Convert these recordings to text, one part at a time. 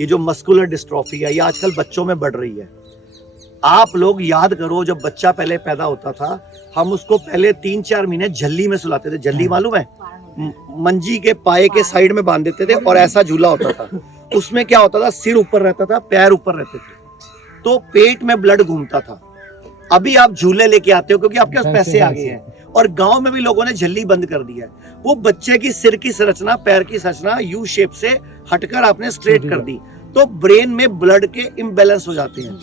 ये जो muscular dystrophy है ये आजकल बच्चों में बढ़ रही है। आप लोग याद करो, जब बच्चा पहले पैदा होता था हम उसको पहले 3-4 महीने झल्ली में सुलाते थे। झल्ली मालूम है? मंजी के पाए के साइड में बांध देते थे और ऐसा झूला होता था। उसमें क्या होता था, सिर ऊपर रहता था, पैर ऊपर रहते थे, तो पेट में ब्लड घूमता था। अभी आप झूले लेके आते हो क्योंकि आपके पास पैसे आ गए हैं, और गांव में भी लोगों ने झल्ली बंद कर दी है। वो बच्चे की सिर की संरचना, पैर की संरचना यू शेप से हटकर आपने स्ट्रेट कर दी, तो ब्रेन में ब्लड के इम्बैलेंस हो जाते हैं।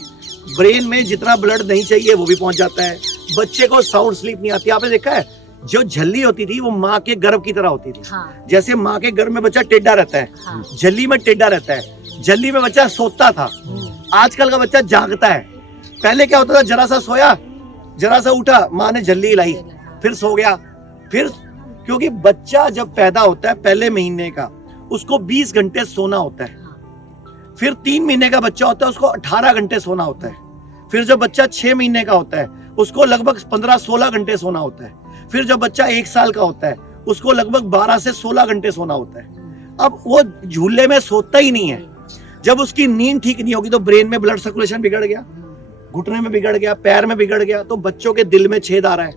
ब्रेन में जितना ब्लड नहीं चाहिए वो भी पहुंच जाता है। बच्चे को साउंड स्लीप नहीं आती। आपने देखा है, जो झल्ली होती थी वो माँ के गर्भ की तरह होती थी। हाँ। जैसे माँ के गर्भ में बच्चा टेढ़ा रहता है, हाँ। झल्ली में टेढ़ा रहता है। झल्ली में बच्चा सोता था, आजकल का बच्चा जागता है। पहले क्या होता था, जरा सा सोया, जरा सा उठा, माँ ने झल्ली हिलाई, फिर सो गया। फिर क्योंकि बच्चा जब पैदा होता है पहले महीने का, उसको 20 घंटे सोना होता है। फिर 3 महीने का बच्चा होता है, उसको 18 घंटे सोना होता है। फिर जब बच्चा 6 महीने का होता है उसको लगभग 15-16 घंटे सोना होता है। फिर जब बच्चा 1 साल का होता है उसको लगभग 12 से 16 घंटे सोना होता है। अब वो झूले में सोता ही नहीं है। जब उसकी नींद ठीक नहीं होगी तो ब्रेन में ब्लड सर्कुलेशन बिगड़ गया, घुटने में बिगड़ गया, पैर में बिगड़ गया, तो बच्चों के दिल में छेद आ रहा है,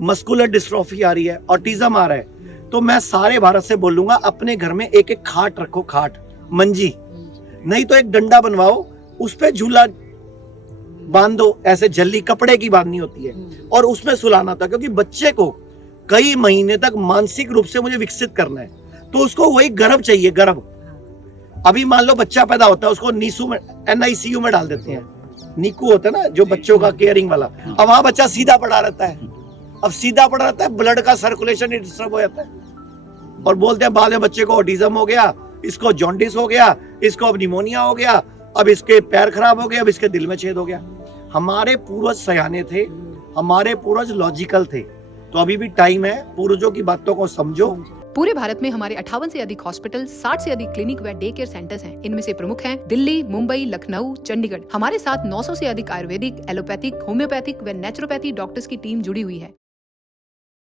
मस्कुलर डिस्ट्रॉफी आ रही है, ऑटिज्म आ रहा है। तो मैं सारे भारत से बोलूंगा, अपने घर में एक एक खाट रखो, खाट, मंजी नहीं तो एक डंडा बनवाओ, उस पे झूला बांध दो। ऐसे झल्ली कपड़े की बांधनी होती है और उसमें सुलाना था, क्योंकि बच्चे को कई महीने तक मानसिक रूप से मुझे विकसित करना है, तो उसको वही गर्भ चाहिए, गर्भ। अभी मान लो बच्चा पैदा होता है, उसको नीसू में, NICU में डाल देते हैं। नीकू होता है ना जो बच्चों का केयरिंग वाला, अब वहां बच्चा सीधा पड़ा रहता है। अब सीधा पड़ा रहता है, ब्लड का सर्कुलेशन डिस्टर्ब हो जाता है, और बोलते हैं बाद में बच्चे को ऑटिज्म हो गया, इसको जॉन्डिस हो गया, इसको अब निमोनिया हो गया, अब इसके पैर खराब हो गए, अब इसके दिल में छेद हो गया। हमारे पूर्वज सयाने थे, हमारे पूर्वज लॉजिकल थे, तो अभी भी टाइम है, पूर्वजों की बातों को समझो। पूरे भारत में हमारे 58 से अधिक हॉस्पिटल, 60 से अधिक क्लिनिक व डे केयर सेंटर्स हैं। इनमें से प्रमुख हैं दिल्ली, मुंबई, लखनऊ, चंडीगढ़। हमारे साथ 900 से अधिक आयुर्वेदिक, एलोपैथिक, होम्योपैथिक व नेचुरोपैथी डॉक्टर्स की टीम जुड़ी हुई है।